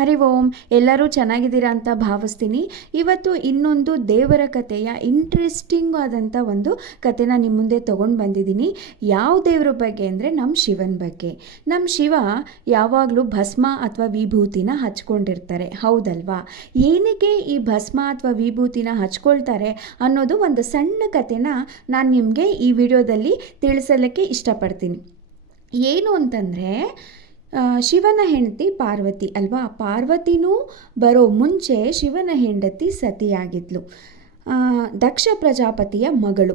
ಹರಿ ಓಂ, ಎಲ್ಲರೂ ಚೆನ್ನಾಗಿದ್ದೀರಾ ಅಂತ ಭಾವಿಸ್ತೀನಿ. ಇವತ್ತು ಇನ್ನೊಂದು ದೇವರ ಕಥೆಯ ಇಂಟ್ರೆಸ್ಟಿಂಗ್ ಆದಂಥ ಒಂದು ಕಥೆನ ನಿಮ್ಮ ಮುಂದೆ ತೊಗೊಂಡು ಬಂದಿದ್ದೀನಿ. ಯಾವ ದೇವರ ಬಗ್ಗೆ ಅಂದರೆ ನಮ್ಮ ಶಿವನ ಬಗ್ಗೆ. ನಮ್ಮ ಶಿವ ಯಾವಾಗಲೂ ಭಸ್ಮ ಅಥವಾ ವಿಭೂತಿನ ಹಚ್ಕೊಂಡಿರ್ತಾರೆ, ಹೌದಲ್ವಾ? ಏನಕ್ಕೆ ಈ ಭಸ್ಮ ಅಥವಾ ವಿಭೂತಿನ ಹಚ್ಕೊಳ್ತಾರೆ ಅನ್ನೋದು ಒಂದು ಸಣ್ಣ ಕಥೆನ ನಾನು ನಿಮಗೆ ಈ ವಿಡಿಯೋದಲ್ಲಿ ತಿಳಿಸಲಿಕ್ಕೆ ಇಷ್ಟಪಡ್ತೀನಿ. ಏನು ಅಂತಂದರೆ ಶಿವನ ಹೆಂಡತಿ ಪಾರ್ವತಿ ಅಲ್ವಾ? ಪಾರ್ವತಿನೂ ಬರೋ ಮುಂಚೆ ಶಿವನ ಹೆಂಡತಿ ಸತಿಯಾಗಿದ್ಲು. ದಕ್ಷ ಪ್ರಜಾಪತಿಯ ಮಗಳು.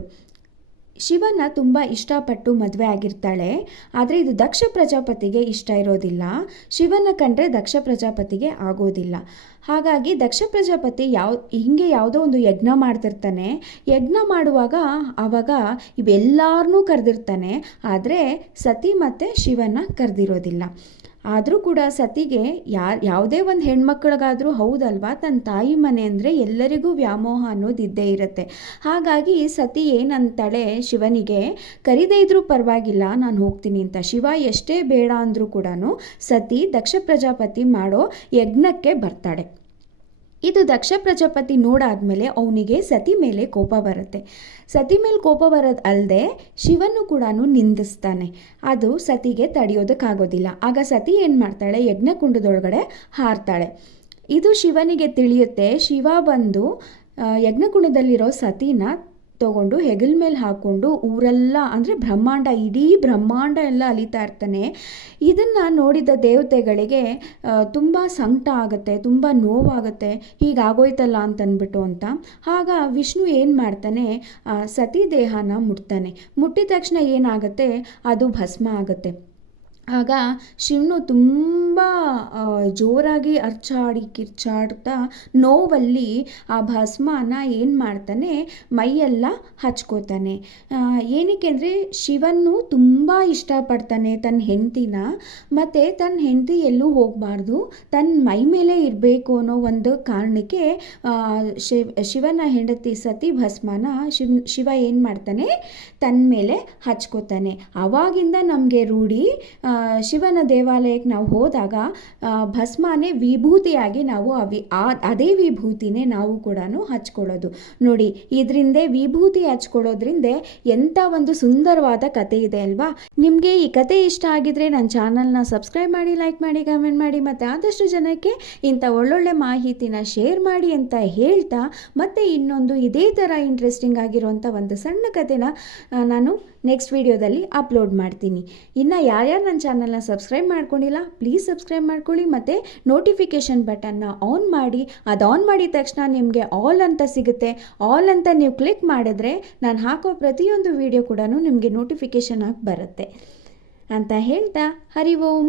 ಶಿವನ ತುಂಬ ಇಷ್ಟಪಟ್ಟು ಮದುವೆ ಆಗಿರ್ತಾಳೆ, ಆದರೆ ಇದು ದಕ್ಷ ಪ್ರಜಾಪತಿಗೆ ಇಷ್ಟ ಇರೋದಿಲ್ಲ. ಶಿವನ ಕಂಡ್ರೆ ದಕ್ಷ ಪ್ರಜಾಪತಿಗೆ ಆಗೋದಿಲ್ಲ. ಹಾಗಾಗಿ ದಕ್ಷ ಪ್ರಜಾಪತಿ ಯಾವ, ಹಿಂಗೆ ಯಾವುದೋ ಒಂದು ಯಜ್ಞ ಮಾಡ್ತಿರ್ತಾನೆ. ಯಜ್ಞ ಮಾಡುವಾಗ ಆವಾಗ ಇವೆಲ್ಲರನ್ನೂ ಕರೆದಿರ್ತಾನೆ, ಆದರೆ ಸತಿ ಮತ್ತು ಶಿವನ ಕರೆದಿರೋದಿಲ್ಲ. ಆದರೂ ಕೂಡ ಸತಿಗೆ ಯಾ, ಯಾವುದೇ ಒಂದು ಹೆಣ್ಮಕ್ಳಿಗಾದರೂ ಹೌದಲ್ವಾ? ತನ್ನ ತಾಯಿ ಮನೆ ಅಂದರೆ ಎಲ್ಲರಿಗೂ ವ್ಯಾಮೋಹ ಅನ್ನೋದು ಇದ್ದೇ ಇರುತ್ತೆ. ಹಾಗಾಗಿ ಸತಿ ಏನಂತಾಳೆ ಶಿವನಿಗೆ, ಕರಿದೇ ಇದ್ರೂ ಪರವಾಗಿಲ್ಲ, ನಾನು ಹೋಗ್ತೀನಿ ಅಂತ. ಶಿವ ಎಷ್ಟೇ ಬೇಡ ಅಂದರೂ ಕೂಡ ಸತಿ ದಕ್ಷ ಪ್ರಜಾಪತಿ ಮಾಡೋ ಯಜ್ಞಕ್ಕೆ ಬರ್ತಾಳೆ. ಇದು ದಕ್ಷ ಪ್ರಜಾಪತಿ ನೋಡಾದ್ಮೇಲೆ ಅವನಿಗೆ ಸತಿ ಮೇಲೆ ಕೋಪ ಬರುತ್ತೆ. ಸತಿ ಮೇಲೆ ಕೋಪ ಬರೋದು ಅಲ್ಲದೆ ಶಿವನ್ನು ಕೂಡ ನಿಂದಿಸ್ತಾನೆ. ಅದು ಸತಿಗೆ ತಡೆಯೋದಕ್ಕಾಗೋದಿಲ್ಲ. ಆಗ ಸತಿ ಏನು ಮಾಡ್ತಾಳೆ? ಯಜ್ಞಕುಂಡದೊಳಗಡೆ ಹಾರ್ತಾಳೆ. ಇದು ಶಿವನಿಗೆ ತಿಳಿಯುತ್ತೆ. ಶಿವ ಬಂದು ಯಜ್ಞಕುಂಡದಲ್ಲಿರೋ ಸತಿನ ತಗೊಂಡು ಹೆಗಲ್ ಮೇಲೆ ಹಾಕ್ಕೊಂಡು ಊರೆಲ್ಲ ಅಂದರೆ ಬ್ರಹ್ಮಾಂಡ, ಇಡೀ ಬ್ರಹ್ಮಾಂಡ ಎಲ್ಲ ಅಲಿತಾ ಇರ್ತಾನೆ. ಇದನ್ನು ನೋಡಿದ ದೇವತೆಗಳಿಗೆ ತುಂಬ ಸಂಕಟ ಆಗುತ್ತೆ, ತುಂಬ ನೋವಾಗುತ್ತೆ ಹೀಗಾಗೋಯ್ತಲ್ಲ ಅಂತಂದ್ಬಿಟ್ಟು ಅಂತ. ಆಗ ವಿಷ್ಣು ಏನು ಮಾಡ್ತಾನೆ ಸತಿ ದೇಹನ ಮುಟ್ತಾನೆ. ಮುಟ್ಟಿದ ತಕ್ಷಣ ಏನಾಗುತ್ತೆ, ಅದು ಭಸ್ಮ ಆಗುತ್ತೆ. ಆಗ ಶಿವನು ತುಂಬ ಜೋರಾಗಿ ಅರ್ಚಾಡಿ ಕಿರ್ಚಾಡ್ತಾ ನೋವಲ್ಲಿ ಆ ಭಸ್ಮನ ಏನು ಮಾಡ್ತಾನೆ? ಮೈಯೆಲ್ಲ ಹಚ್ಕೋತಾನೆ. ಏನಕ್ಕೆ ಅಂದರೆ ಶಿವನು ತುಂಬ ಇಷ್ಟಪಡ್ತಾನೆ ತನ್ನ ಹೆಂಡತಿನ. ಮತ್ತು ತನ್ನ ಹೆಂಡತಿ ಎಲ್ಲೂ ಹೋಗಬಾರ್ದು. ತನ್ನ ಮೈ ಮೇಲೆ ಇರಬೇಕು ಅನ್ನೋ ಒಂದು ಕಾರಣಕ್ಕೆ ಶಿವನ ಹೆಂಡತಿ ಸತಿ ಭಸ್ಮನ ಶಿವ್, ಶಿವ ಏನು ಮಾಡ್ತಾನೆ? ತನ್ನ ಮೇಲೆ ಹಚ್ಕೋತಾನೆ. ಆವಾಗಿಂದ ನಮಗೆ ರೂಢಿ ಶಿವನ ದೇವಾಲಯಕ್ಕೆ ನಾವು ಹೋದಾಗ ಭಸ್ಮಾನೇ ವಿಭೂತಿಯಾಗಿ ನಾವು ಆ ವಿ ಅದೇ ವಿಭೂತಿನೇ ನಾವು ಕೂಡ ಹಚ್ಕೊಳ್ಳೋದು. ನೋಡಿ, ಇದರಿಂದ ವಿಭೂತಿ ಹಚ್ಕೊಳ್ಳೋದ್ರಿಂದ ಎಂಥ ಒಂದು ಸುಂದರವಾದ ಕತೆ ಇದೆ ಅಲ್ವಾ? ನಿಮಗೆ ಈ ಕತೆ ಇಷ್ಟ ಆಗಿದ್ರೆ ನನ್ನ ಚಾನಲ್ನ ಸಬ್ಸ್ಕ್ರೈಬ್ ಮಾಡಿ, ಲೈಕ್ ಮಾಡಿ, ಕಮೆಂಟ್ ಮಾಡಿ, ಮತ್ತು ಆದಷ್ಟು ಜನಕ್ಕೆ ಇಂಥ ಒಳ್ಳೊಳ್ಳೆ ಮಾಹಿತಿನ ಶೇರ್ ಮಾಡಿ ಅಂತ ಹೇಳ್ತಾ, ಮತ್ತೆ ಇನ್ನೊಂದು ಇದೇ ಥರ ಇಂಟ್ರೆಸ್ಟಿಂಗ್ ಆಗಿರುವಂಥ ಒಂದು ಸಣ್ಣ ಕತೆನ ನಾನು ನೆಕ್ಸ್ಟ್ ವಿಡಿಯೋದಲ್ಲಿ ಅಪ್ಲೋಡ್ ಮಾಡ್ತೀನಿ. ಇನ್ನು ಯಾರ್ಯಾರು ನನ್ನ ಚಾನಲ್ನ ಸಬ್ಸ್ಕ್ರೈಬ್ ಮಾಡ್ಕೊಂಡಿಲ್ಲ ಪ್ಲೀಸ್ ಸಬ್ಸ್ಕ್ರೈಬ್ ಮಾಡ್ಕೊಳ್ಳಿ ಮತ್ತು ನೋಟಿಫಿಕೇಷನ್ ಬಟನ್ನ ಆನ್ ಮಾಡಿ. ಅದು ಆನ್ ಮಾಡಿದ ತಕ್ಷಣ ನಿಮಗೆ ಆಲ್ ಅಂತ ಸಿಗುತ್ತೆ. ಆಲ್ ಅಂತ ನೀವು ಕ್ಲಿಕ್ ಮಾಡಿದ್ರೆ ನಾನು ಹಾಕೋ ಪ್ರತಿಯೊಂದು ವಿಡಿಯೋ ಕೂಡ ನಿಮಗೆ ನೋಟಿಫಿಕೇಷನ್ ಆಗಿ ಬರುತ್ತೆ. ಅಂತ ಹೇಳ್ತಾ, ಹರಿ ಓಂ.